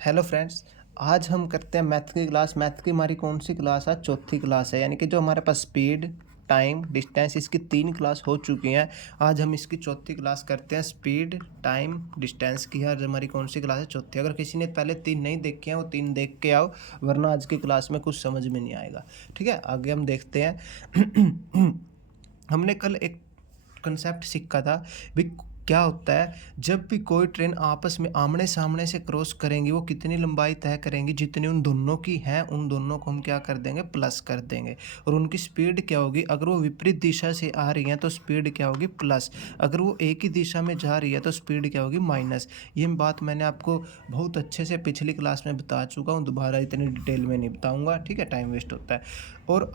Hello friends. आज हम करते हैं मैथ की क्लास। मैथ की हमारी कौन सी क्लास है? चौथी क्लास है, यानी कि जो हमारे पास स्पीड, टाइम, डिस्टेंस, इसकी 3 क्लास हो चुकी हैं। आज हम इसकी चौथी क्लास करते हैं। स्पीड, टाइम, डिस्टेंस की आज हमारी कौन सी क्लास है? चौथी। अगर किसी ने पहले 3 नहीं देखे हैं वो 3 देख के आओ, वरना आज की क्लास में कुछ समझ में नहीं आएगा। ठीक है, आगे हम देखते हैं। हमने कल एक कंसेप्ट सीखा था भी क्या होता है जब भी कोई ट्रेन आपस में आमने सामने से क्रॉस करेंगी, वो कितनी लंबाई तय करेंगी, जितनी उन दोनों की है उन दोनों को हम क्या कर देंगे? प्लस कर देंगे। और उनकी स्पीड क्या होगी? अगर वो विपरीत दिशा से आ रही हैं तो स्पीड क्या होगी? प्लस। अगर वो एक ही दिशा में जा रही है तो स्पीड क्या होगी? माइनस। ये बात मैंने आपको बहुत अच्छे से पिछली क्लास में बता चुका हूँ, दोबारा इतनी डिटेल में नहीं बताऊँगा। ठीक है, टाइम वेस्ट होता है। और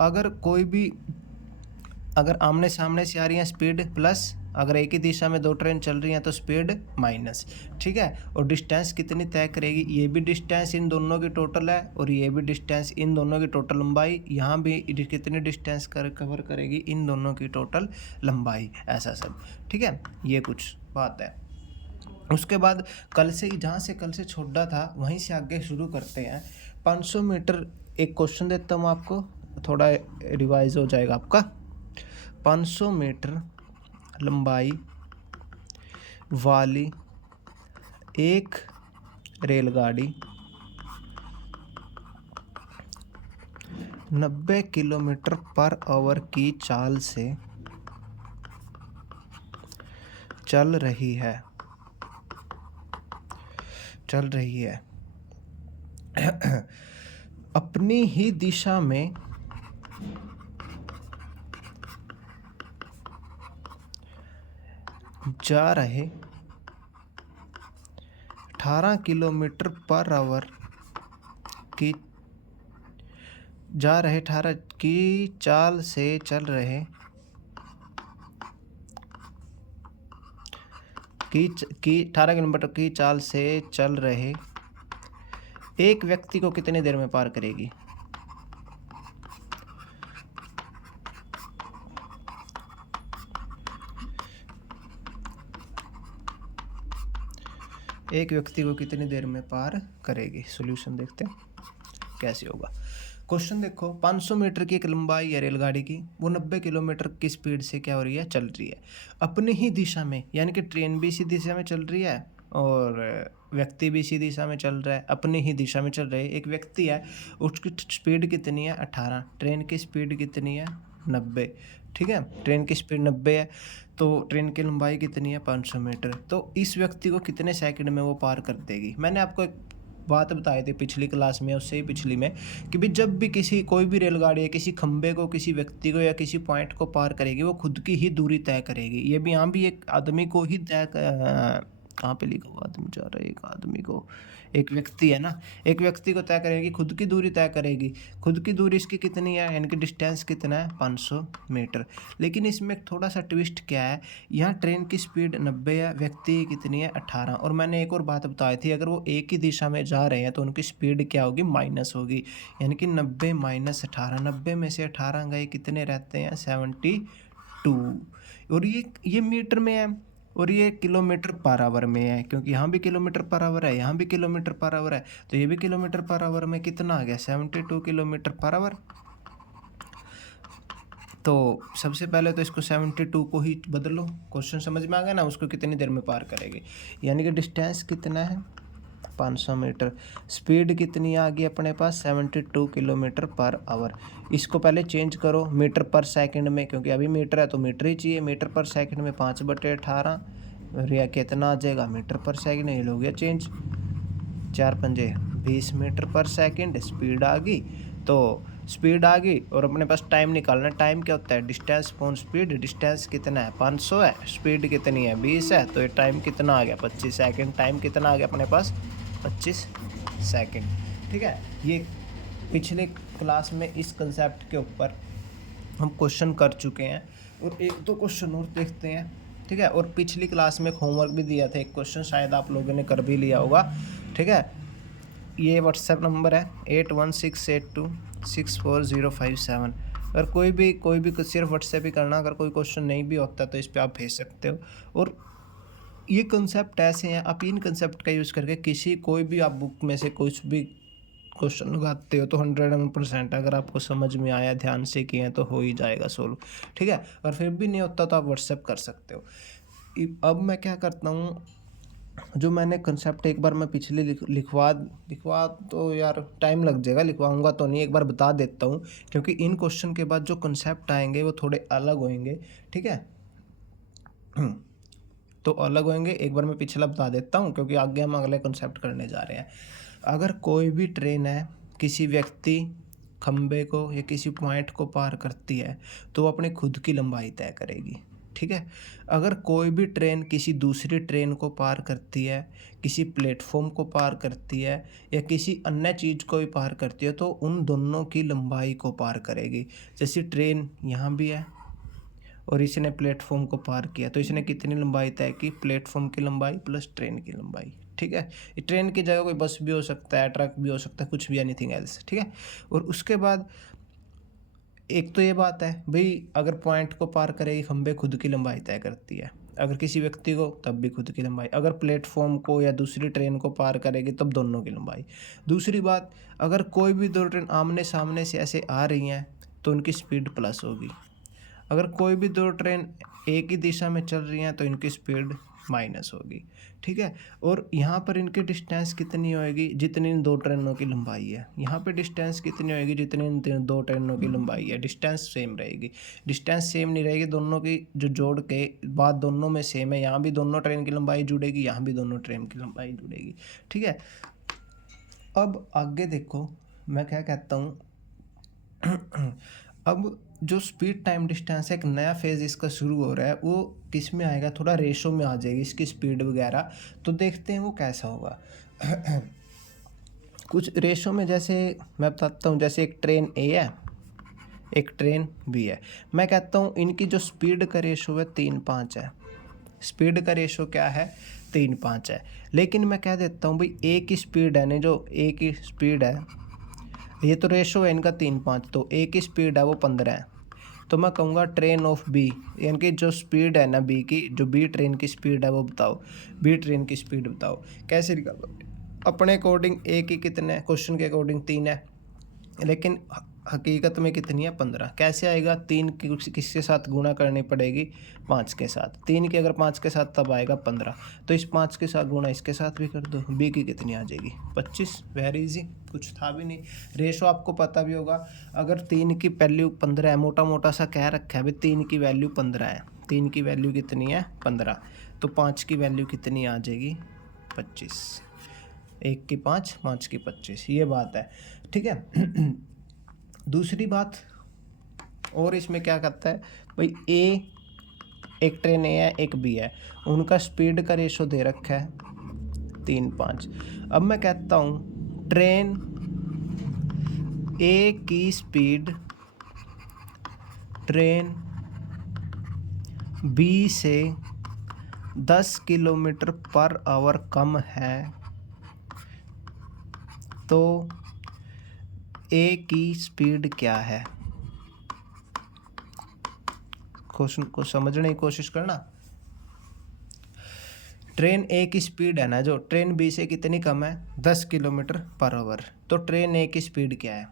अगर आमने सामने से आ रही हैं स्पीड प्लस, अगर एक ही दिशा में 2 ट्रेन चल रही हैं तो स्पीड माइनस। ठीक है, और डिस्टेंस कितनी तय करेगी? ये भी डिस्टेंस इन दोनों की टोटल है और ये भी डिस्टेंस इन दोनों की टोटल लंबाई। यहाँ भी कितनी डिस्टेंस कवर करेगी? इन दोनों की टोटल लंबाई। ऐसा सब। ठीक है, ये कुछ बात है। उसके बाद जहाँ से कल से छोड़ा था वहीं से आगे शुरू करते हैं। 500 मीटर एक क्वेश्चन देता हूँ आपको, थोड़ा रिवाइज हो जाएगा आपका। 500 मीटर लंबाई वाली एक रेलगाड़ी 90 किलोमीटर पर आवर की चाल से चल रही है अपनी ही दिशा में जा रहे 18 किलोमीटर पर आवर की चाल से चल रहे 18 किलोमीटर की चाल से चल रहे एक व्यक्ति को कितनी देर में पार करेगी? एक व्यक्ति को कितनी देर में पार करेगी? सॉल्यूशन देखते हैं कैसे होगा। क्वेश्चन देखो, 500 मीटर की एक लंबाई है रेलगाड़ी की, वो 90 किलोमीटर की स्पीड से क्या हो रही है? चल रही है अपनी ही दिशा में, यानी कि ट्रेन भी इसी दिशा में चल रही है और व्यक्ति भी इसी दिशा में चल रहा है, अपनी ही दिशा में चल रहे। एक व्यक्ति है, उसकी स्पीड कितनी है? 18। ट्रेन की स्पीड कितनी है? 90। ठीक है, ट्रेन की स्पीड 90 है तो ट्रेन की लंबाई कितनी है? 500 मीटर। तो इस व्यक्ति को कितने सेकंड में वो पार कर देगी? मैंने आपको एक बात बताई थी पिछली क्लास में, उससे ही पिछली में, कि भी जब भी कोई भी रेलगाड़ी है किसी खंबे को, किसी व्यक्ति को या किसी पॉइंट को पार करेगी, वो खुद की ही दूरी तय करेगी। ये भी यहाँ भी एक आदमी को ही कहाँ पे लिखा हुआ? आदमी जा रहा है, एक आदमी को, एक व्यक्ति है ना, एक व्यक्ति को तय करेगी, खुद की दूरी तय करेगी। खुद की दूरी इसकी कितनी है? यानी कि डिस्टेंस कितना है? 500 मीटर। लेकिन इसमें थोड़ा सा ट्विस्ट क्या है, यहाँ ट्रेन की स्पीड 90 है, व्यक्ति कितनी है? 18। और मैंने एक और बात बताई थी, अगर वो एक ही दिशा में जा रहे हैं तो उनकी स्पीड क्या होगी? माइनस होगी। यानी कि 90 माइनस 18, 90 में से 18 गए, कितने रहते हैं? 72। और ये मीटर में है और ये किलोमीटर पर आवर में है, क्योंकि यहाँ भी किलोमीटर पर आवर है, यहाँ भी किलोमीटर पर आवर है, तो ये भी किलोमीटर पर आवर में कितना आ गया? 72 किलोमीटर पर आवर। तो सबसे पहले तो इसको 72 को ही बदलो, क्वेश्चन समझ में आ गया ना, उसको कितनी देर में पार करेगी। यानी कि डिस्टेंस कितना है? 500 मीटर। स्पीड कितनी आ गई अपने पास? 72 किलोमीटर पर आवर। इसको पहले चेंज करो मीटर पर सेकंड में, क्योंकि अभी मीटर है तो मीटर ही चाहिए। मीटर पर सेकंड में 5/18 और यह कितना आ जाएगा? मीटर पर सेकंड। ये हो गया चेंज, 4 पंजे 20 मीटर पर सेकंड स्पीड आ गई। तो स्पीड आ गई और अपने पास टाइम निकालना। टाइम क्या होता है? Distance upon speed. डिस्टेंस कितना है? 500 है, स्पीड कितनी है? 20 है, तो ये टाइम कितना आ गया? 25 सेकंड। टाइम कितना आ गया अपने पास? 25 सेकंड। ठीक है, ये पिछले क्लास में इस कंसेप्ट के ऊपर हम क्वेश्चन कर चुके हैं और एक दो क्वेश्चन और देखते हैं। ठीक है, और पिछली क्लास में होमवर्क भी दिया था, एक क्वेश्चन शायद आप लोगों ने कर भी लिया होगा। ठीक है, ये व्हाट्सएप नंबर है 8168264057। अगर कोई भी सिर्फ व्हाट्सएप ही करना, अगर कोई क्वेश्चन नहीं भी होता तो इस पर आप भेज सकते हो। और ये कंसेप्ट ऐसे हैं, आप इन कंसेप्ट का यूज़ करके किसी कोई भी आप बुक में से कुछ भी क्वेश्चन लगाते हो तो 101% अगर आपको समझ में आया, ध्यान से किए तो हो ही जाएगा सोल्व, ठीक है। और फिर भी नहीं होता तो आप व्हाट्सएप कर सकते हो। अब मैं क्या करता हूँ, जो मैंने कंसेप्ट एक बार मैं पिछले लिखवा लिखवा तो यार टाइम लग जाएगा, लिखवाऊंगा तो नहीं, एक बार बता देता हूँ, क्योंकि इन क्वेश्चन के बाद जो कंसेप्ट आएंगे वो थोड़े अलग होंगे, ठीक है। तो अलग होंगे, एक बार मैं पिछला बता देता हूँ क्योंकि आगे हम अगले कंसेप्ट करने जा रहे हैं। अगर कोई भी ट्रेन है किसी व्यक्ति खंबे को या किसी पॉइंट को पार करती है तो वो अपनी खुद की लंबाई तय करेगी, ठीक है। अगर कोई भी ट्रेन किसी दूसरी ट्रेन को पार करती है, किसी प्लेटफॉर्म को पार करती है या किसी अन्य चीज़ को भी पार करती है तो उन दोनों की लंबाई को पार करेगी। जैसे ट्रेन यहाँ भी है और इसने प्लेटफॉर्म को पार किया तो इसने कितनी लंबाई तय की, प्लेटफॉर्म की लंबाई प्लस ट्रेन की लंबाई, ठीक है। ट्रेन की जगह कोई बस भी हो सकता है, ट्रक भी हो सकता है, कुछ भी, एनीथिंग एल्स, ठीक है। और उसके बाद एक तो ये बात है भाई, अगर पॉइंट को पार करेगी खंबे खुद की लंबाई तय करती है, अगर किसी व्यक्ति को तब भी खुद की लंबाई, अगर प्लेटफॉर्म को या दूसरी ट्रेन को पार करेगी तब दोनों की लंबाई। दूसरी बात, अगर कोई भी दो ट्रेन आमने सामने से ऐसे आ रही हैं तो उनकी स्पीड प्लस होगी, अगर कोई भी दो ट्रेन एक ही दिशा में चल रही हैं तो इनकी स्पीड माइनस होगी, ठीक है। और यहाँ पर इनकी डिस्टेंस कितनी होएगी, जितनी इन दो ट्रेनों की लंबाई है, यहाँ पे डिस्टेंस कितनी होएगी जितनी इन दो ट्रेनों की लंबाई है, डिस्टेंस सेम रहेगी। डिस्टेंस सेम नहीं रहेगी, दोनों की जो जोड़ के बाद दोनों में सेम है, यहाँ भी दोनों ट्रेन की लंबाई जुड़ेगी, यहाँ भी दोनों ट्रेन की लंबाई जुड़ेगी, ठीक है। अब आगे देखो मैं क्या कहता हूँ। अब जो स्पीड टाइम डिस्टेंस है, एक नया फेज इसका शुरू हो रहा है, वो किस में आएगा, थोड़ा रेशो में आ जाएगी इसकी स्पीड वगैरह, तो देखते हैं वो कैसा होगा। कुछ रेशो में, जैसे मैं बताता हूँ, जैसे एक ट्रेन ए है एक ट्रेन बी है, मैं कहता हूँ इनकी जो स्पीड का रेशो है 3:5 है, स्पीड का रेशो क्या है 3:5 है। लेकिन मैं कह देता हूँ भाई ए की स्पीड है, नहीं जो ए की स्पीड है, ये तो रेशो है इनका 3:5, तो ए की स्पीड है वो 15 है, तो मैं कहूँगा ट्रेन ऑफ बी, यानी कि जो स्पीड है ना बी की, जो बी ट्रेन की स्पीड है वो बताओ, बी ट्रेन की स्पीड बताओ। कैसे निकालोगे, अपने अकॉर्डिंग ए की कितने, क्वेश्चन के अकॉर्डिंग 3 है, लेकिन हकीकत में कितनी है 15। कैसे आएगा, 3 की किसके साथ गुणा करनी पड़ेगी, 5 के साथ, 3 की अगर 5 के साथ तब आएगा 15, तो इस 5 के साथ गुणा इसके साथ भी कर दो, बी की कितनी आ जाएगी 25, वेरी इजी, कुछ था भी नहीं। रेशो आपको पता भी होगा, अगर 3 की वैल्यू 15 है, मोटा मोटा सा कह रखा है भाई 3 की वैल्यू 15 है, 3 की वैल्यू कितनी है 15, तो 5 की वैल्यू कितनी आ जाएगी 25, 1 की 5, 5 की 25, ये बात है, ठीक है। दूसरी बात और इसमें क्या करता है भाई, ए एक ट्रेन ए है एक बी है, उनका स्पीड का रेशो दे रखा है 3:5। अब मैं कहता हूँ ट्रेन ए की स्पीड ट्रेन बी से 10 किलोमीटर पर आवर कम है तो ए की स्पीड क्या है। क्वेश्चन को समझने की कोशिश करना। ट्रेन ए की स्पीड है ना, जो ट्रेन बी से कितनी कम है 10 किलोमीटर पर आवर, तो ट्रेन ए की स्पीड क्या है।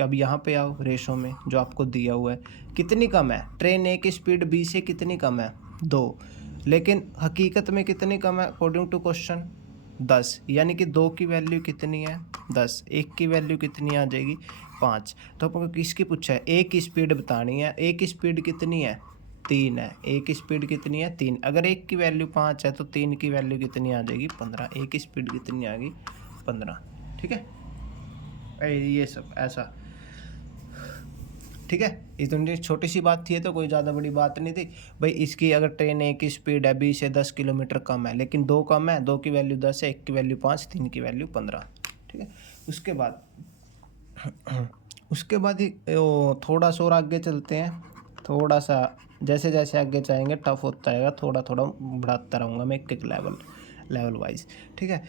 अब यहाँ पे आओ, रेशो में जो आपको दिया हुआ है कितनी कम है, ट्रेन ए की स्पीड बी से कितनी कम है 2, लेकिन हकीकत में कितनी कम है अकॉर्डिंग टू क्वेश्चन 10, यानी कि 2 की वैल्यू कितनी है 10, 1 की वैल्यू कितनी आ जाएगी 5। तो आपको किसकी पूछा है, ए की स्पीड बतानी है, ए की स्पीड कितनी है 3 है, ए की स्पीड कितनी है 3, अगर 1 की वैल्यू 5 है तो 3 की वैल्यू कितनी आ जाएगी 15, ए की स्पीड कितनी आ गई 15, ठीक है। ये सब ऐसा, ठीक है। इतनी छोटी सी बात थी, तो कोई ज़्यादा बड़ी बात नहीं थी भाई। इसकी अगर ट्रेन ए की स्पीड है बी से 10 किलोमीटर कम है, लेकिन 2 कम है, 2 की वैल्यू 10 है, 1 की वैल्यू 5, 3 की वैल्यू 15, ठीक है। उसके बाद ही थोड़ा सा और आगे चलते हैं, थोड़ा सा जैसे जैसे आगे जाएंगे टफ होता रहेगा, थोड़ा थोड़ा बढ़ाता रहूँगा मैं एक लेवल वाइज, ठीक है।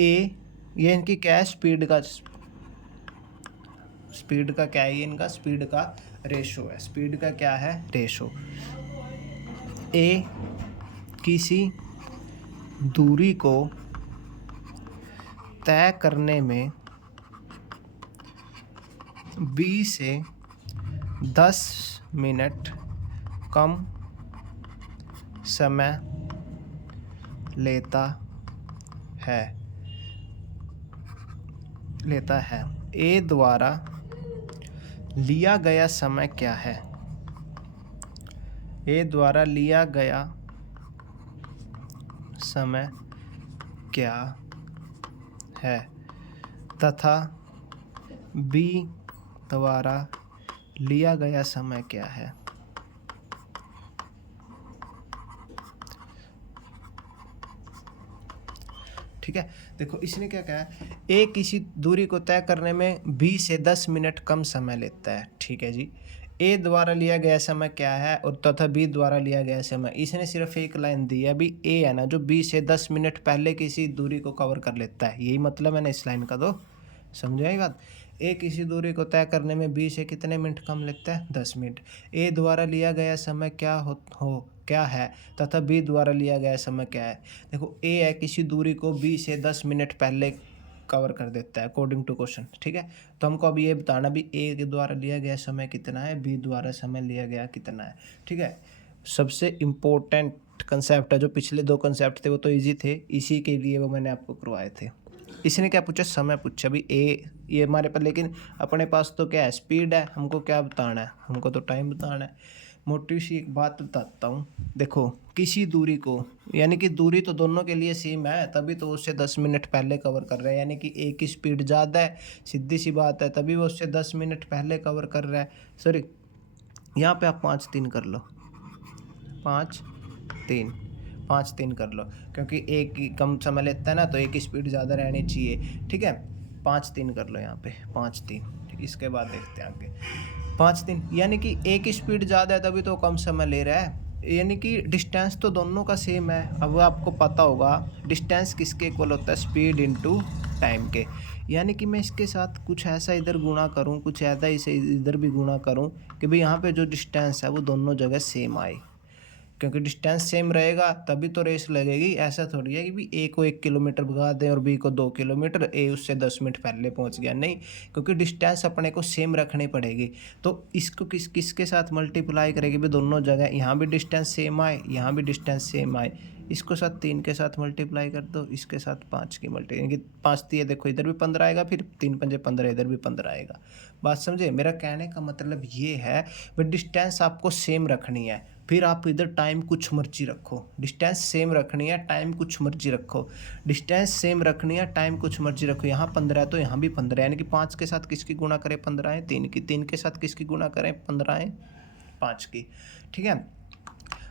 ए ये इनकी क्या है, स्पीड का क्या है, ये इनका स्पीड का रेशो है, स्पीड का क्या है रेशो। ए किसी दूरी को तय करने में 20 से 10 मिनट कम समय लेता है। ए द्वारा लिया गया समय क्या है? ए द्वारा लिया गया समय क्या है तथा बी द्वारा लिया गया समय क्या है? ठीक है, देखो इसने क्या कहा, ए किसी दूरी को तय करने में 20 से 10 मिनट कम समय लेता है। ठीक है जी, ए द्वारा लिया गया समय क्या है और तथा बी द्वारा लिया गया समय। इसने सिर्फ एक लाइन दी है, अभी ए है ना जो 20 से 10 मिनट पहले किसी दूरी को कवर कर लेता है, यही मतलब है ना इस लाइन का। तो समझ आई बात। ए किसी दूरी को तय करने में 20 से कितने मिनट कम लगता है? 10 मिनट। ए द्वारा लिया गया समय क्या है तथा बी द्वारा लिया गया समय क्या है। देखो ए है किसी दूरी को 20 से 10 मिनट पहले कवर कर देता है अकॉर्डिंग टू क्वेश्चन। ठीक है, तो हमको अब ये बताना भी ए के द्वारा लिया गया समय कितना है, बी द्वारा समय लिया गया कितना है। ठीक है, सबसे इम्पोर्टेंट कंसेप्ट है, जो पिछले 2 कंसेप्ट थे वो तो इजी थे, इसी के लिए वो मैंने आपको करवाए थे। इसने क्या पूछा? समय पूछा। अभी ए ये हमारे पास, लेकिन अपने पास तो क्या है, स्पीड है, हमको क्या बताना है, हमको तो टाइम बताना है। मोटी सी एक बात बताता हूँ, देखो किसी दूरी को, यानी कि दूरी तो दोनों के लिए सेम है, तभी तो उससे 10 मिनट पहले कवर कर रहा है, यानी कि ए की स्पीड ज़्यादा है, सीधी सी बात है, तभी वो उससे 10 मिनट पहले कवर कर रहा है। सॉरी, यहाँ पे आप 5-3 कर लो, 5-3 कर लो, क्योंकि एक ही कम समय लेता है ना, तो एक की स्पीड ज़्यादा रहनी चाहिए। ठीक है, 5-3 कर लो यहाँ पे, 5-3। इसके बाद देखते हैं आगे। 5-3 यानी कि एक की स्पीड ज़्यादा है तभी तो कम समय ले रहा है, यानी कि डिस्टेंस तो दोनों का सेम है। अब आपको पता होगा डिस्टेंस किसके इक्वल होता है? स्पीड इनटू टाइम के। यानी कि मैं इसके साथ कुछ ऐसा इधर गुणा करूँ, कुछ ऐसा इसे इधर भी गुणा करूँ कि भाई यहाँ पे जो डिस्टेंस है वो दोनों जगह सेम आए, क्योंकि डिस्टेंस सेम रहेगा तभी तो रेस लगेगी। ऐसा थोड़ी है कि भी ए को 1 किलोमीटर भगा दें और बी को 2 किलोमीटर, ए उससे 10 मिनट पहले पहुंच गया, नहीं, क्योंकि डिस्टेंस अपने को सेम रखनी पड़ेगी। तो इसको किसके साथ मल्टीप्लाई करेगी भी, दोनों जगह यहाँ भी डिस्टेंस सेम आए, यहाँ भी डिस्टेंस सेम आए। इसको साथ 3 के साथ मल्टीप्लाई कर दो, इसके साथ 5 की मल्टीप्लाई, यानी कि 5 दिए, देखो इधर भी 15 आएगा, फिर 3×5 = 15, इधर भी 15 आएगा। बात समझे? मेरा कहने का मतलब ये है भाई डिस्टेंस आपको सेम रखनी है, फिर आप इधर टाइम कुछ मर्जी रखो, डिस्टेंस सेम रखनी है, टाइम कुछ मर्जी रखो, डिस्टेंस सेम रखनी है, टाइम कुछ मर्जी रखो। यहाँ 15 है तो यहाँ भी 15, यानी कि 5 के साथ किसकी गुणा करें? 15 है 3 की। 3 के साथ किसकी गुणा करें? 15 है 5 की। ठीक है,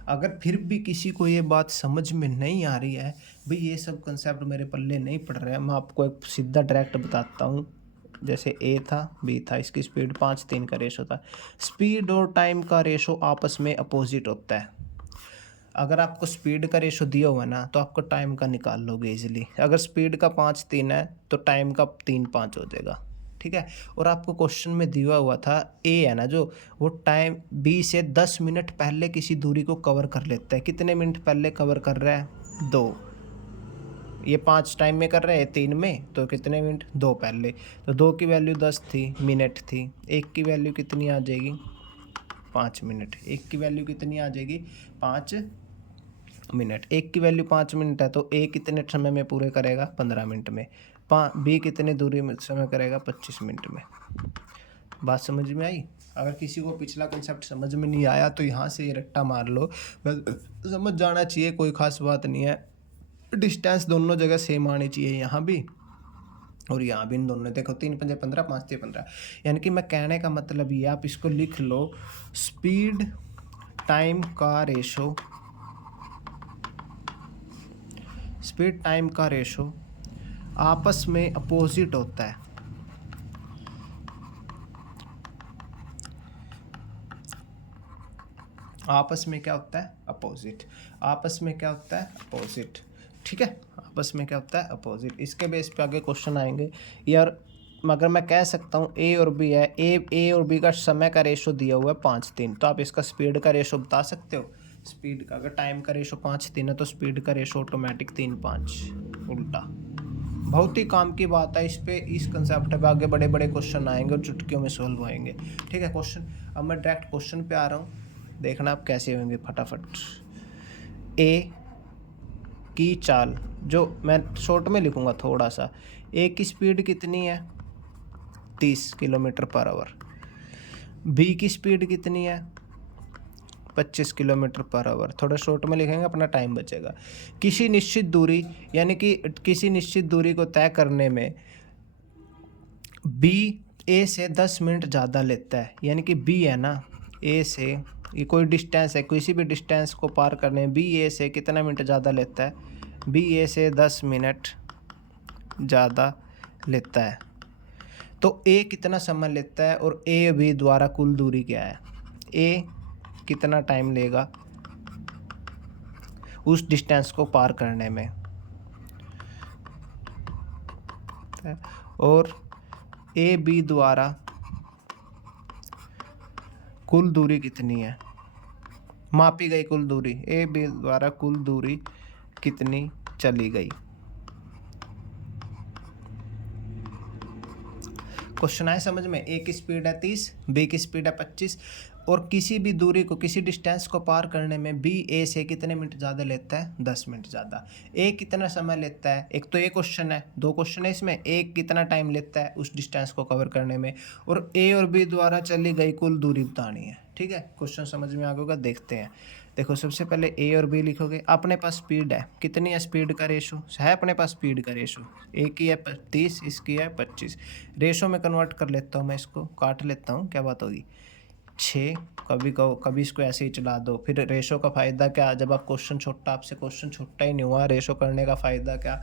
अगर फिर भी किसी को ये बात समझ में नहीं आ रही है, भाई ये सब कंसेप्ट मेरे पल्ले नहीं पड़ रहे हैं, मैं आपको एक सीधा डायरेक्ट बताता हूँ। जैसे ए था, बी था, इसकी स्पीड 5-3 का रेशो था। स्पीड और टाइम का रेशो आपस में अपोजिट होता है। अगर आपको स्पीड का रेशो दिया हुआ है ना, तो आपको टाइम का निकाल लोगे इजीली। अगर स्पीड का 5-3 है तो टाइम का 3-5 हो जाएगा। ठीक है, और आपको क्वेश्चन में दिया हुआ था ए है ना जो, वो टाइम 20 से 10 मिनट पहले किसी दूरी को कवर कर लेता है। कितने मिनट पहले कवर कर रहा है? 2। ये 5 टाइम में कर रहे हैं, 3 में, तो कितने मिनट? 2 पहले। तो 2 की वैल्यू 10 थी, मिनट थी। 1 की वैल्यू कितनी आ जाएगी? 5 मिनट। 1 की वैल्यू कितनी आ जाएगी? 5 मिनट। 1 की वैल्यू 5 मिनट है, तो ए कितने समय में पूरे करेगा? 15 मिनट में। बी कितने दूरी में समय करेगा? 25 मिनट में। बात समझ में आई? अगर किसी को पिछला कंसेप्ट समझ में नहीं आया तो यहाँ से ये रट्टा मार लो, बस समझ जाना चाहिए, कोई ख़ास बात नहीं है। डिस्टेंस दोनों जगह सेम आनी चाहिए, यहाँ भी और यहाँ भी। इन दोनों देखो, 3×5 = 15, 5×3 = 15। यानी कि मैं कहने का मतलब ये, आप इसको लिख लो, स्पीड टाइम का रेशो, स्पीड टाइम का रेशो आपस में अपोजिट होता है। आपस में क्या होता है? अपोजिट। आपस में क्या होता है? अपोजिट। ठीक है, आपस में क्या होता है? अपोजिट। इसके बेस पे आगे क्वेश्चन आएंगे यार। मगर मैं कह सकता हूँ ए और बी है, ए और बी का समय का रेशो दिया हुआ है 5-3, तो आप इसका स्पीड का रेशो बता सकते हो? स्पीड का, अगर टाइम का रेशो 5:3 है तो स्पीड का रेशो ऑटोमेटिक 3:5 उल्टा। बहुत ही काम की बात है, इस पे इस कंसेप्ट पे आगे बड़े बड़े क्वेश्चन आएंगे और चुटकियों में सॉल्व होएंगे। ठीक है क्वेश्चन, अब मैं डायरेक्ट क्वेश्चन पे आ रहा हूँ, देखना आप कैसे होंगे फटाफट। ए की चाल, जो मैं शॉर्ट में लिखूंगा थोड़ा सा, ए की स्पीड कितनी है 30 किलोमीटर पर आवर, बी की स्पीड कितनी है 25 किलोमीटर पर आवर। थोड़ा शॉर्ट में लिखेंगे, अपना टाइम बचेगा। किसी निश्चित दूरी, यानी कि किसी निश्चित दूरी को तय करने में बी ए से 10 मिनट ज़्यादा लेता है, यानी कि बी है ना, ए से ये कोई डिस्टेंस है, किसी भी डिस्टेंस को पार करने में बी ए से कितना मिनट ज़्यादा लेता है, बी ए से 10 मिनट ज़्यादा लेता है। तो ए कितना समय लेता है और ए बी द्वारा कुल दूरी क्या है, ए कितना टाइम लेगा उस डिस्टेंस को पार करने में, और ए बी द्वारा कुल दूरी कितनी है, मापी गई कुल दूरी, ए बी द्वारा कुल दूरी कितनी चली गई। क्वेश्चन आए समझ में। ए की स्पीड है 30, बी की स्पीड है 25, और किसी भी दूरी को, किसी डिस्टेंस को पार करने में बी ए से कितने मिनट ज़्यादा लेता है, 10 मिनट ज़्यादा। ए कितना समय लेता है, एक तो ये क्वेश्चन है, दो क्वेश्चन है इसमें, ए कितना टाइम लेता है उस डिस्टेंस को कवर करने में, और ए और बी द्वारा चली गई कुल दूरी बतानी है। ठीक है, क्वेश्चन समझ में आ गया, देखते हैं। देखो सबसे पहले ए और बी लिखोगे, अपने पास स्पीड है, कितनी है स्पीड का रेशो है अपने पास, स्पीड का रेशो ए की है 30, इसकी है 25, रेशो में कन्वर्ट कर लेता हूँ मैं, इसको काट लेता हूँ, क्या बात होगी 6, कभी कहो कभी इसको ऐसे ही चला दो। फिर रेशो का फ़ायदा क्या, जब आप क्वेश्चन छोटा, आपसे क्वेश्चन छोटा ही नहीं हुआ, रेशो करने का फ़ायदा क्या।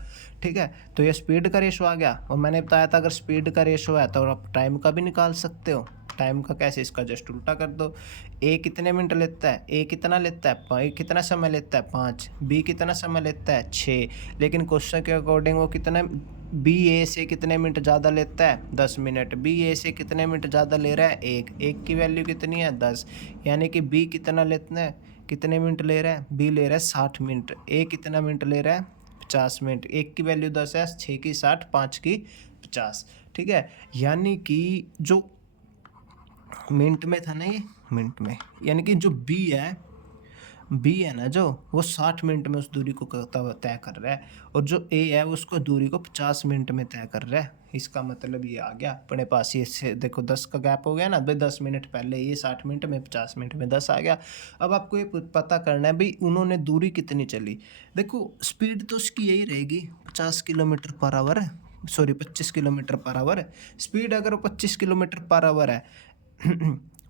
ठीक है, तो ये स्पीड का रेशो आ गया, और मैंने बताया था अगर स्पीड का रेशो है तो आप टाइम का भी निकाल सकते हो। टाइम का कैसे, इसका जस्ट उल्टा कर दो। ए कितने मिनट लेता है, ए कितना लेता है, ए कितना समय लेता है 5, बी कितना समय लेता है 6, लेकिन क्वेश्चन के अकॉर्डिंग वो कितना, बी ए से कितने मिनट ज़्यादा लेता है 10 मिनट, बी ए से कितने मिनट ज़्यादा ले रहा है, एक की वैल्यू कितनी है 10, यानी कि बी कितना लेता है, कितने मिनट ले रहा है, बी ले रहा है 60 मिनट, ए कितना मिनट ले रहा है 50 मिनट, एक की वैल्यू 10 है, 6 की 60, 5 की 50। ठीक है, यानी कि जो मिनट में था ना, ये मिनट में, यानी कि जो बी है ना, जो वो 60 मिनट में उस दूरी को तय कर रहा है, और जो ए है उसको दूरी को 50 मिनट में तय कर रहा है। इसका मतलब ये आ गया अपने पास, ये से देखो 10 का गैप हो गया ना भाई, 10 मिनट पहले ये 60 मिनट में, 50 मिनट में 10 आ गया। अब आपको ये पता करना है भाई उन्होंने दूरी कितनी चली। देखो स्पीड तो उसकी यही रहेगी 50 किलोमीटर पर आवर है, सॉरी 25 किलोमीटर पर आवर है। स्पीड अगर 25 किलोमीटर पर आवर है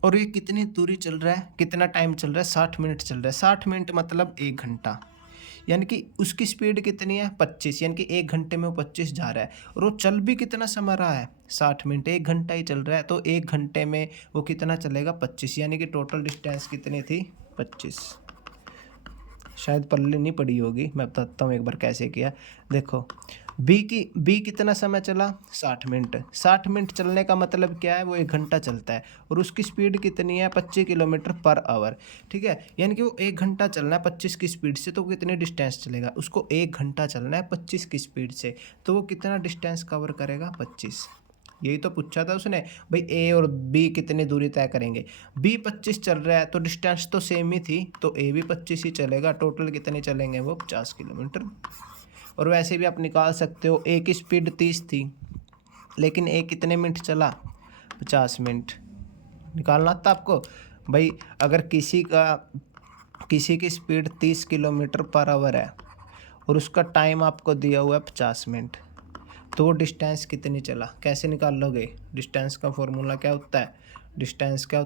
और ये कितनी दूरी चल रहा है, कितना टाइम चल रहा है, 60 मिनट चल रहा है। 60 मिनट मतलब 1 घंटा, यानी कि उसकी स्पीड कितनी है 25, यानी कि 1 घंटे में वो 25 जा रहा है, और वो चल भी कितना समय रहा है 60 मिनट, 1 घंटा ही चल रहा है, तो 1 घंटे में वो कितना चलेगा 25, यानी कि टोटल डिस्टेंस कितनी थी 25। शायद पल्ले नहीं पड़ी होगी, मैं बताता हूँ एक बार कैसे किया। देखो बी कितना समय चला 60 मिनट, 60 मिनट चलने का मतलब क्या है, वो 1 घंटा चलता है, और उसकी स्पीड कितनी है 25 किलोमीटर पर आवर। ठीक है, यानी कि वो 1 घंटा चलना है 25 की स्पीड से, तो वो कितनी डिस्टेंस चलेगा, उसको 1 घंटा चलना है 25 की स्पीड से, तो वो कितना डिस्टेंस कवर करेगा 25। यही तो पूछा था उसने भाई, ए और बी कितनी दूरी तय करेंगे। बी 25 चल रहा है तो डिस्टेंस तो सेम ही थी, तो ए भी 25 ही चलेगा, टोटल कितने चलेंगे वो 50 किलोमीटर। और वैसे भी आप निकाल सकते हो, ए की स्पीड 30 थी लेकिन ए कितने मिनट चला 50 मिनट, निकालना था आपको भाई। अगर किसी की स्पीड 30 किलोमीटर पर आवर है और उसका टाइम आपको दिया हुआ है 50 मिनट, तो वो डिस्टेंस कितनी चला, कैसे निकाल लोगे। डिस्टेंस का फॉर्मूला क्या होता है, डिस्टेंस क्या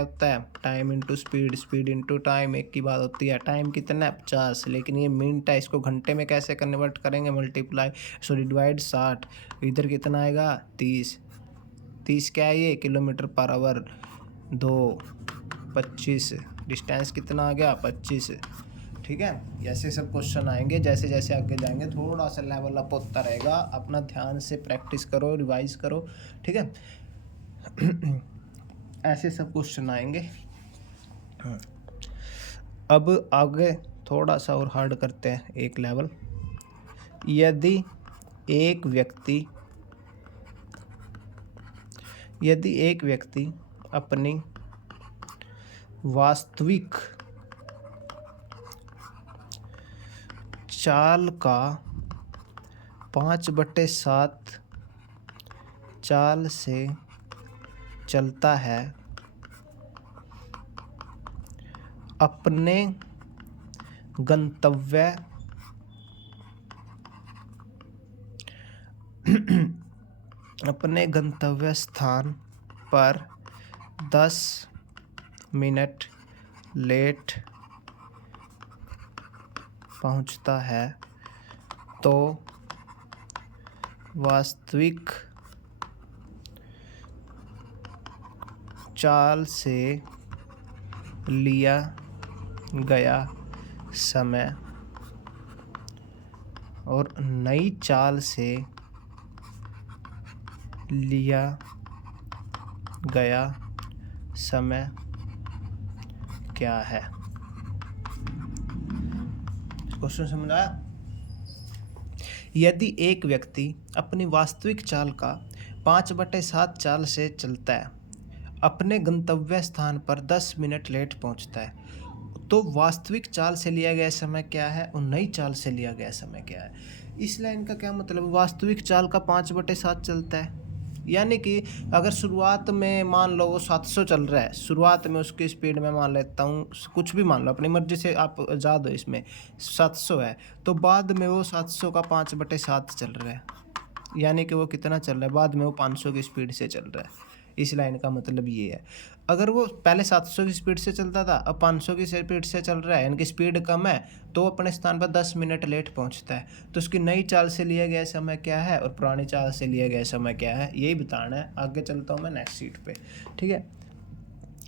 होता है time into speed, speed into time, एक की बात होती है। टाइम कितना है 50, लेकिन ये मिनट है, इसको घंटे में कैसे कन्वर्ट करेंगे, मल्टीप्लाई सॉरी डिवाइड 60, इधर कितना आएगा 30 क्या है ये किलोमीटर पर आवर, 2 25, डिस्टेंस कितना आ गया 25। ठीक है, ऐसे सब क्वेश्चन आएंगे, जैसे जैसे आगे जाएंगे थोड़ा सा लेवल अप होता रहेगा, अपना ध्यान से प्रैक्टिस करो, रिवाइज करो। ठीक है ऐसे सब क्वेश्चन आएंगे। अब आगे थोड़ा सा और हार्ड करते हैं एक लेवल। यदि एक व्यक्ति अपनी वास्तविक चाल का 5/7 चाल से चलता है, अपने गंतव्य स्थान पर 10 मिनट लेट पहुंचता है, तो वास्तविक चाल से लिया गया समय और नई चाल से लिया गया समय क्या है? क्वेश्चन समझ आया? यदि एक व्यक्ति अपनी वास्तविक चाल का 5/7 चाल से चलता है, अपने गंतव्य स्थान पर 10 मिनट लेट पहुंचता है, तो वास्तविक चाल से लिया गया समय क्या है और नई चाल से लिया गया समय क्या है? इस लाइन का क्या मतलब? वास्तविक चाल का 5/7 चलता है, यानी कि अगर शुरुआत में मान लो वो 700 चल रहा है, शुरुआत में उसकी स्पीड में मान लेता हूँ, कुछ भी मान लो अपनी मर्जी से, आप आज़ाद हो, इसमें 700 है, तो बाद में वो 700 का 5/7 चल रहा है, यानी कि वो कितना चल रहा है? बाद में वो 500 की स्पीड से चल रहा है। इस लाइन का मतलब ये है। अगर वो पहले 700 की स्पीड से चलता था, अब 500 की स्पीड से चल रहा है, यानी कि स्पीड कम है, तो अपने स्थान पर 10 मिनट लेट पहुंचता है, तो उसकी नई चाल से लिया गया समय क्या है और पुरानी चाल से लिया गया समय क्या है, यही बताना है। आगे चलता हूँ मैं नेक्स्ट सीट पे, ठीक है।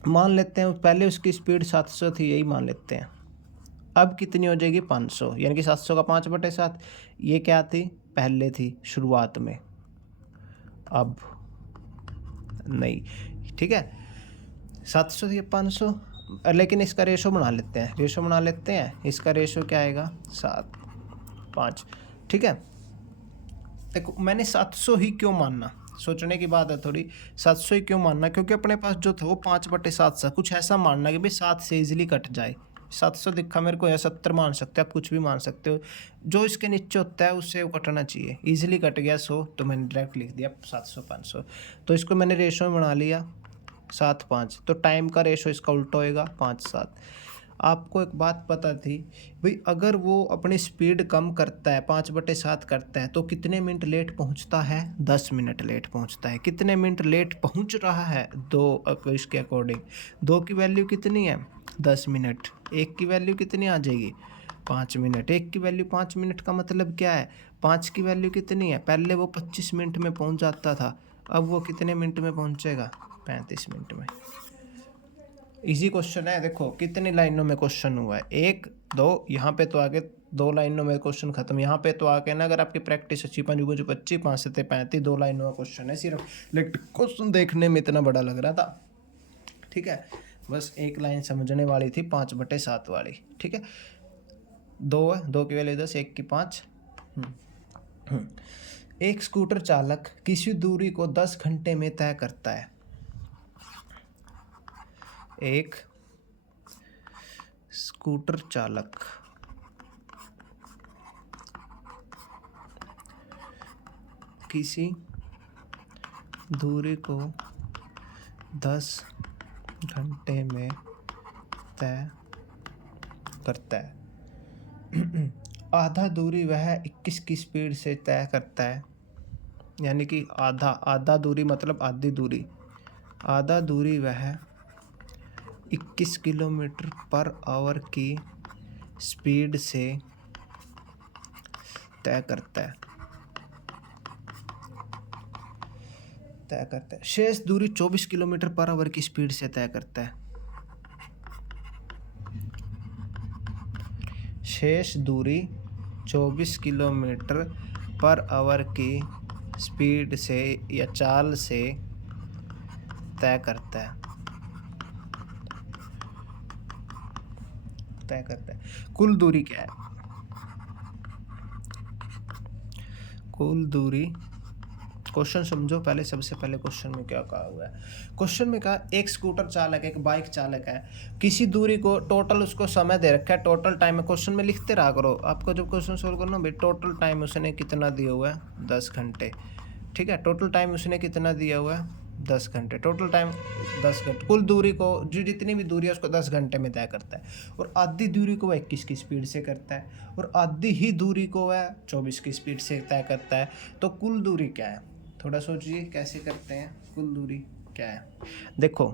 मान लेते हैं पहले उसकी स्पीड 700 थी, यही मान लेते हैं। अब कितनी हो जाएगी? 500, यानी कि 700 का 5/7। ये क्या थी? पहले थी शुरुआत में, अब नहीं, ठीक है। 700 थी, 500, लेकिन इसका रेशो बना लेते हैं। इसका रेशो क्या आएगा? 7:5, ठीक है। देखो मैंने 700 ही क्यों मानना, सोचने की बात है थोड़ी। 700 ही क्यों मानना? क्योंकि अपने पास जो था वो 5/7 था। कुछ ऐसा मानना कि भाई 7 से इजीली कट जाए। 700 दिखा मेरे को, या 70 मान सकते हो आप, कुछ भी मान सकते हो। जो इसके नीचे होता है उससे वो कटना चाहिए। इजीली कट गया 100, तो मैंने डायरेक्ट लिख दिया 700 500। तो इसको मैंने रेशो में बना लिया 7:5, तो टाइम का रेशो इसका उल्टा होएगा 5:7। आपको एक बात पता थी भाई, अगर वो अपनी स्पीड कम करता है, 5/7 करता है, तो कितने मिनट लेट पहुंचता है? 10 मिनट लेट पहुंचता है। कितने मिनट लेट पहुंच रहा है? 2। इसके अकॉर्डिंग 2 की वैल्यू कितनी है? 10 मिनट। 1 की वैल्यू कितनी आ जाएगी? 5 मिनट। 1 की वैल्यू 5 मिनट का मतलब क्या है? 5 की वैल्यू कितनी है? पहले वो 25 मिनट में पहुंच जाता था, अब वो कितने मिनट में पहुंचेगा? 35 मिनट में। इजी क्वेश्चन है। देखो कितनी लाइनों में क्वेश्चन हुआ है, 1 2, यहाँ पे तो आगे 2 लाइनों में क्वेश्चन खत्म। यहाँ पे तो आके ना, अगर आपकी प्रैक्टिस अच्छी, 5 गुज 25, 5 से 35, 2 लाइनों का क्वेश्चन है सिर्फ, लेकिन क्वेश्चन देखने में इतना बड़ा लग रहा था, ठीक है। बस एक लाइन समझने वाली थी 5/7 वाली, ठीक है। 2 है, 2 की वैल्यू 10, 1 की 5। एक स्कूटर चालक किसी दूरी को 10 घंटे में तय करता है। एक स्कूटर चालक किसी दूरी को 10 घंटे में तय करता है। आधा दूरी वह 21 की स्पीड से तय करता है, यानी कि आधा दूरी मतलब आधी दूरी। आधा दूरी वह 21 किलोमीटर पर आवर की स्पीड से तय करता है। शेष दूरी 24 किलोमीटर पर आवर की स्पीड से तय करता है। शेष दूरी 24 किलोमीटर पर आवर की स्पीड से या चाल से तय करता है। तय करता है। कुल दूरी क्या है? कुल दूरी, क्वेश्चन समझो पहले। सबसे पहले क्वेश्चन में क्या कहा हुआ है? क्वेश्चन में कहा एक स्कूटर चालक है, एक बाइक चालक है, किसी दूरी को टोटल उसको समय दे रखा है, टोटल टाइम है। क्वेश्चन में लिखते रहा करो, आपको जब क्वेश्चन सोल्व करना भाई, टोटल टाइम उसने कितना दिया हुआ है? 10 घंटे। ठीक है, टोटल टाइम उसने कितना दिया हुआ है? 10 घंटे। टोटल टाइम 10 घंटे। कुल दूरी को, जो जितनी भी दूरी है उसको 10 घंटे में तय करता है। और आधी दूरी को वह 21 की स्पीड से करता है, और आधी ही दूरी को वह 24 की स्पीड से तय करता है। तो कुल दूरी क्या है? थोड़ा सोचिए कैसे करते हैं। कुल दूरी क्या है? देखो,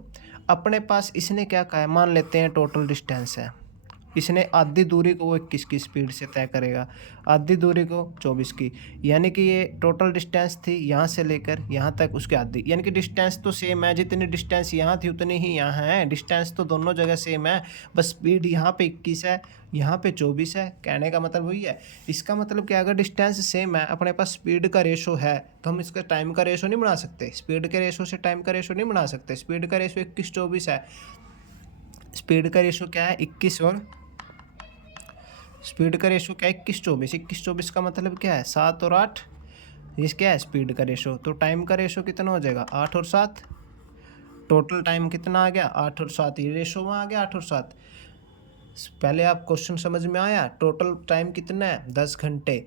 अपने पास इसने क्या कहा है, मान लेते हैं टोटल डिस्टेंस है, इसने आधी दूरी को वो 21 की स्पीड से तय करेगा, आधी दूरी को 24 की, यानी कि ये टोटल डिस्टेंस थी यहाँ से लेकर यहाँ तक उसकी आधी, यानी कि डिस्टेंस तो सेम है, जितनी डिस्टेंस यहाँ थी उतनी ही यहाँ है, डिस्टेंस तो दोनों जगह सेम है, बस स्पीड यहाँ पे 21 है, यहाँ पे 24 है। कहने का मतलब वही है। इसका मतलब कि अगर डिस्टेंस सेम है, अपने पास स्पीड का रेशो है, तो हम इसका टाइम का रेशो नहीं बना सकते। स्पीड के रेशो से टाइम का रेशो नहीं बना सकते। स्पीड का रेशो 21-24 है। स्पीड का रेशो क्या है? 21, और स्पीड का रेशो क्या है? 21-24। 21-24 का मतलब क्या है? 7 और 8। ये क्या है? स्पीड का रेशो। तो टाइम का रेशो कितना हो जाएगा? 8 और 7। टोटल टाइम कितना आ गया? 8 और 7। ये रेशो में आ गया 8 और 7। पहले आप क्वेश्चन समझ में आया? टोटल टाइम कितना है? 10 घंटे।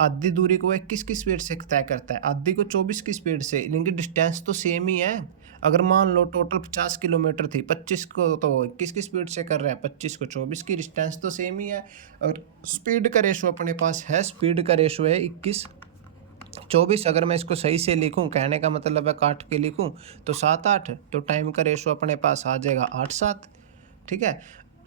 आधी दूरी को 21 की स्पीड से तय करता है, आधी को 24 की स्पीड से, लेकिन डिस्टेंस तो सेम ही है। अगर मान लो टोटल 50 किलोमीटर थी, 25 को तो 21 की स्पीड से कर रहा है, 25 को 24 की, डिस्टेंस तो सेम ही है। और स्पीड का रेशो अपने पास है, स्पीड का रेशो है 21-24। अगर मैं इसको सही से लिखूं, कहने का मतलब है काट के लिखूं, तो 7-8, तो टाइम का रेशो अपने पास आ जाएगा 8-7। ठीक है,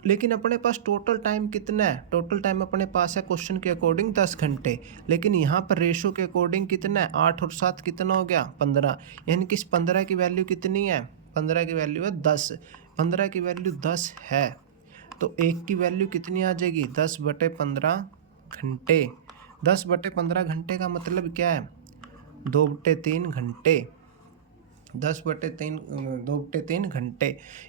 लेकिन अपने पास टोटल टाइम कितना है? टोटल टाइम अपने पास है क्वेश्चन के अकॉर्डिंग 10 घंटे, लेकिन यहाँ पर रेशो के अकॉर्डिंग कितना है? 8 और 7 कितना हो गया? 15। यानी कि इस 15 की वैल्यू कितनी है? 15 की वैल्यू है 10। 15 की वैल्यू 10 है, तो 1 की वैल्यू कितनी आ जाएगी? 10/15 घंटे। 10/15 घंटे का मतलब क्या है? 2/3 घंटे। 2/3 घंटे,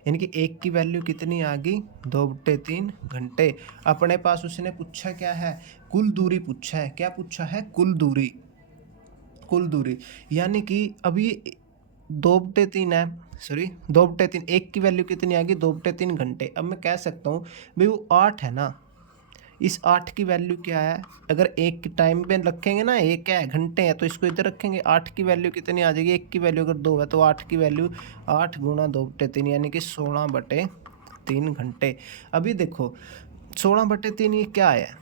यानी कि 1 की वैल्यू कितनी आ गई? 2/3 घंटे। अपने पास उसने पूछा क्या है? कुल दूरी पूछा है। क्या पूछा है? कुल दूरी। कुल दूरी, यानी कि अभी 2/3 है, सॉरी 2/3, 1 की वैल्यू कितनी आ गई? 2/3 घंटे। अब मैं कह सकता हूँ भाई वो 8 है ना, इस 8 की वैल्यू क्या है? अगर 1 के टाइम पे रखेंगे ना, 1 है घंटे हैं, तो इसको इधर रखेंगे, 8 की वैल्यू कितनी आ जाएगी? 1 की वैल्यू अगर 2 है तो 8 की वैल्यू 8 गुणा 2/3, यानी कि 16/3 घंटे। अभी देखो 16/3 ये क्या है?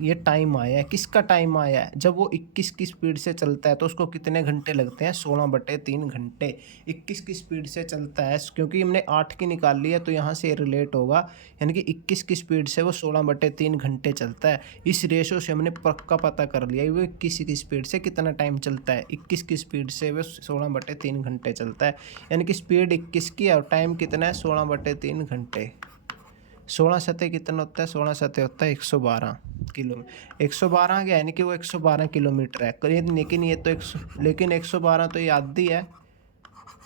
ये टाइम आया है। किसका टाइम आया है? जब वो 21 की स्पीड से चलता है तो उसको कितने घंटे लगते हैं? 16/3 घंटे। 21 की स्पीड से चलता है, क्योंकि हमने 8 की निकाल ली है तो यहाँ से रिलेट होगा, यानी कि 21 की स्पीड से वो 16/3 घंटे चलता है। इस रेशो से हमने पक्का पता कर लिया वो 21 की स्पीड से कितना टाइम चलता है। 21 की स्पीड से वो 16/3 घंटे चलता है, यानी कि स्पीड 21 की है और टाइम कितना है? 16/3 घंटे। 16 सतह कितना होता है? 16 सतह होता है 112 किलोमीटर। 112 आ गया, यानी कि वो 112 किलोमीटर है। लेकिन ये तो 112 तो ये आधी है,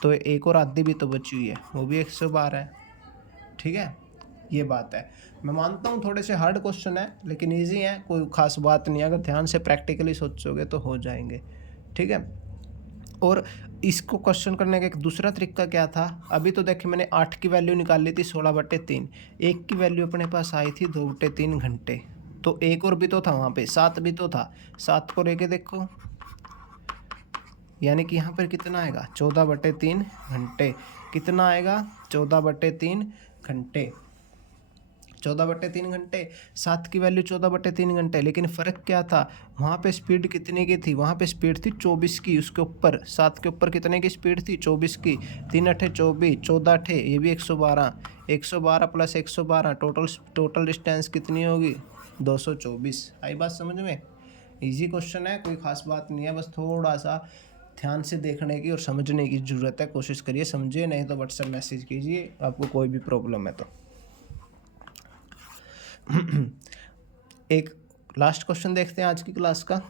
तो एक और आधी भी तो बची हुई है, वो भी 112 है। ठीक है, ये बात है। मैं मानता हूँ थोड़े से हार्ड क्वेश्चन है, लेकिन ईजी है, कोई खास बात नहीं है। अगर ध्यान से प्रैक्टिकली सोचोगे तो हो जाएंगे। ठीक है, और इसको क्वेश्चन करने का एक दूसरा तरीका क्या था? अभी तो देखिए मैंने 8 की वैल्यू निकाल ली थी 16/3, 1 की वैल्यू अपने पास आई थी 2/3 घंटे, तो एक और भी तो था वहाँ पे, 7 भी तो था। 7 को लेके देखो, यानी कि यहाँ पर कितना आएगा? 14/3 घंटे। कितना आएगा? 14/3 घंटे। 14/3 घंटे। 7 की वैल्यू 14/3 घंटे, लेकिन फ़र्क क्या था? वहाँ पे स्पीड कितने की थी? वहाँ पे स्पीड थी 24 की, उसके ऊपर 7 के ऊपर कितने की स्पीड थी? 24 की। 3 अठे 24, 14 अठे ये भी 112, 112 प्लस 112, टोटल डिस्टेंस कितनी होगी? 224। आई बात समझ में? ईजी क्वेश्चन है, कोई खास बात नहीं है, बस थोड़ा सा ध्यान से देखने की और समझने की ज़रूरत है। कोशिश करिए समझिए, नहीं तो व्हाट्सएप मैसेज कीजिए आपको कोई भी प्रॉब्लम है तो। एक लास्ट क्वेश्चन देखते हैं आज की क्लास का।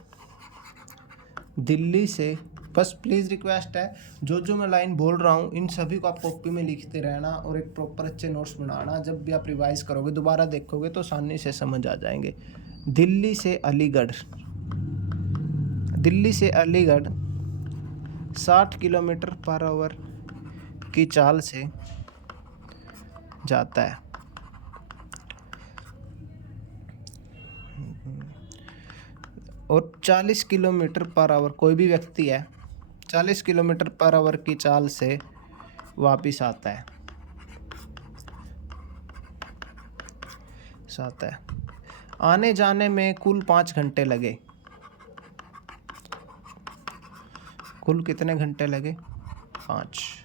दिल्ली से बस प्लीज़ रिक्वेस्ट है, जो जो मैं लाइन बोल रहा हूँ इन सभी को आप कॉपी में लिखते रहना और एक प्रॉपर अच्छे नोट्स बनाना। जब भी आप रिवाइज करोगे दोबारा देखोगे तो आसानी से समझ आ जाएंगे। दिल्ली से अलीगढ़ 60 किलोमीटर पर आवर की चाल से जाता है। और 40 किलोमीटर पर आवर, कोई भी व्यक्ति है 40 किलोमीटर पर आवर की चाल से वापिस आता है। आने जाने में कुल 5 घंटे लगे। कुल कितने घंटे लगे? 5।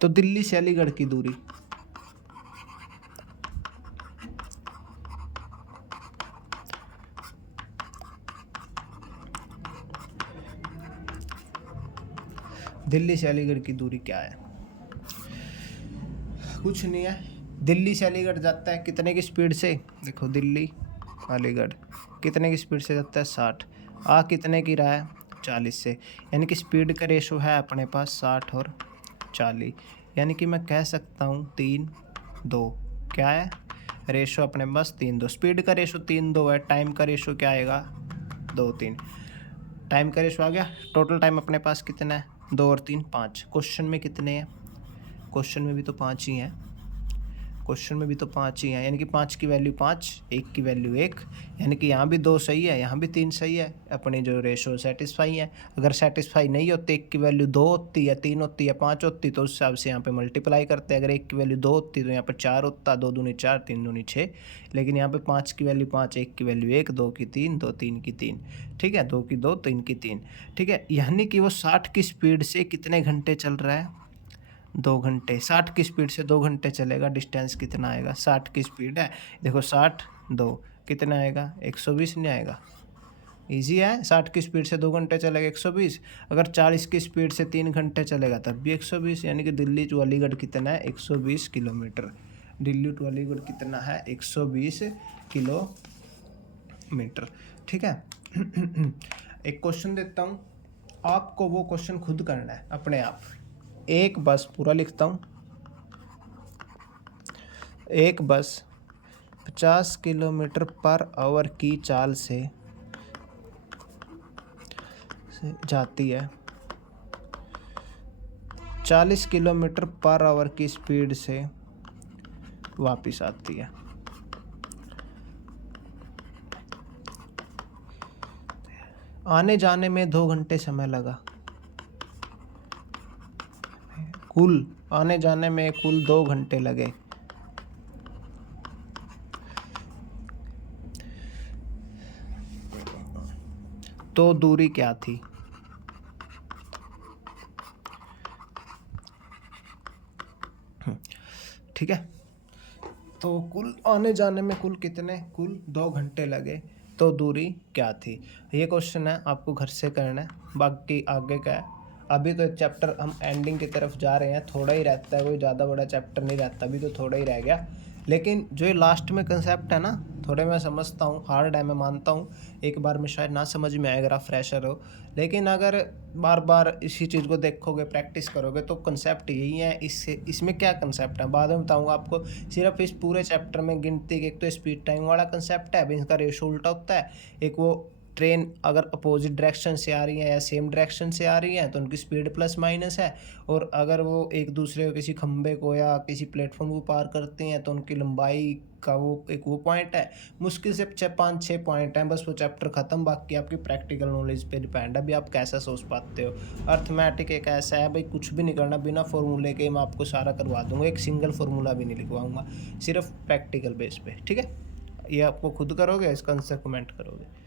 तो दिल्ली से अलीगढ़ की दूरी, दिल्ली से अलीगढ़ की दूरी क्या है? कुछ नहीं है। दिल्ली से अलीगढ़ जाता है कितने की स्पीड से? देखो दिल्ली अलीगढ़ कितने की स्पीड से जाता है? 60। आ कितने की रहा है? 40 से। यानी कि स्पीड का रेशो है अपने पास 60 और 40। यानी कि मैं कह सकता हूँ 3:2। क्या है रेशो अपने पास? 3:2। स्पीड का रेशो 3:2 है। टाइम का रेशो क्या आएगा? 2:3। टाइम का रेशो आ गया। टोटल टाइम अपने पास कितना है? 2 और 3 5। क्वेश्चन में कितने हैं? क्वेश्चन में भी तो 5 ही हैं। यानी कि 5 की वैल्यू 5, 1 की वैल्यू 1। यानी कि यहाँ भी 2 सही है, यहाँ भी 3 सही है। अपनी जो रेशो सेटिस्फाई है। अगर सेटिस्फाई नहीं होते, 1 की वैल्यू 2 होती या 3 होती या 5 होती, तो उस हिसाब से यहाँ पे मल्टीप्लाई करते हैं। अगर 1 की वैल्यू 2 होती तो यहाँ पर 4 होता, 2 दूनी 4, 3 दूनी 6। लेकिन यहाँ पे 5 की वैल्यू 5, 1 की वैल्यू 1, 2 की 3, 2 3 की 3। ठीक है, 2 की 2, 3 की 3। ठीक है, यानी कि वो 60 की स्पीड से कितने घंटे चल रहा है? 2 घंटे। 60 की स्पीड से 2 घंटे चलेगा। डिस्टेंस कितना आएगा? 60 की स्पीड है, देखो 60 2 कितना आएगा? 120 नहीं आएगा? इजी है। 60 की स्पीड से 2 घंटे चलेगा 120। अगर 40 की स्पीड से 3 घंटे चलेगा तब भी 120। यानी कि दिल्ली टू अलीगढ़ कितना है? 120 किलोमीटर। दिल्ली टू अलीगढ़ कितना है? 120 किलोमीटर। ठीक है। एक क्वेश्चन देता हूँ, आपको वो क्वेश्चन खुद करना है अपने आप। एक बस, पूरा लिखता हूँ, एक बस 50 किलोमीटर पर आवर की चाल से जाती है, 40 किलोमीटर पर आवर की स्पीड से वापस आती है। आने जाने में 2 घंटे समय लगा। कुल आने जाने में कुल 2 घंटे लगे। तो दूरी क्या थी? ठीक है, तो कुल आने जाने में कुल 2 घंटे लगे। तो दूरी क्या थी? ये क्वेश्चन है, आपको घर से करना है। बाकी आगे का है। अभी तो चैप्टर हम एंडिंग की तरफ जा रहे हैं, थोड़ा ही रहता है, कोई ज़्यादा बड़ा चैप्टर नहीं रहता, अभी तो थोड़ा ही रह गया। लेकिन जो ये लास्ट में कंसेप्ट है ना, थोड़े मैं समझता हूँ हार्ड है, मैं मानता हूँ। एक बार में शायद ना समझ में आए अगर आप फ्रेशर हो, लेकिन अगर बार बार इसी चीज़ को देखोगे, प्रैक्टिस करोगे, तो कंसेप्ट यही है। इसमें क्या कंसेप्ट है बाद में बताऊँगा आपको। सिर्फ इस पूरे चैप्टर में गिनती के, एक तो स्पीड टाइम वाला कंसेप्ट है, इसका रेशो उल्टा होता है। एक वो ट्रेन अगर अपोजिट डायरेक्शन से आ रही है या सेम डायरेक्शन से आ रही है तो उनकी स्पीड प्लस माइनस है। और अगर वो एक दूसरे को, किसी खंबे को या किसी प्लेटफॉर्म को पार करते हैं तो उनकी लंबाई का वो पॉइंट है। मुश्किल से 5-6 पॉइंट हैं, बस वो चैप्टर ख़त्म। बाकी आपकी प्रैक्टिकल नॉलेज पे डिपेंड है, अभी आप कैसा सोच पाते हो। अर्थमेटिक एक ऐसा है भाई, कुछ भी नहीं करना, बिना फॉर्मूले के मैं आपको सारा करवा दूंगा। एक सिंगल फार्मूला भी नहीं लिखवाऊंगा, सिर्फ प्रैक्टिकल बेस पे। ठीक है, ये आपको खुद करोगे, इसका आंसर कमेंट करोगे।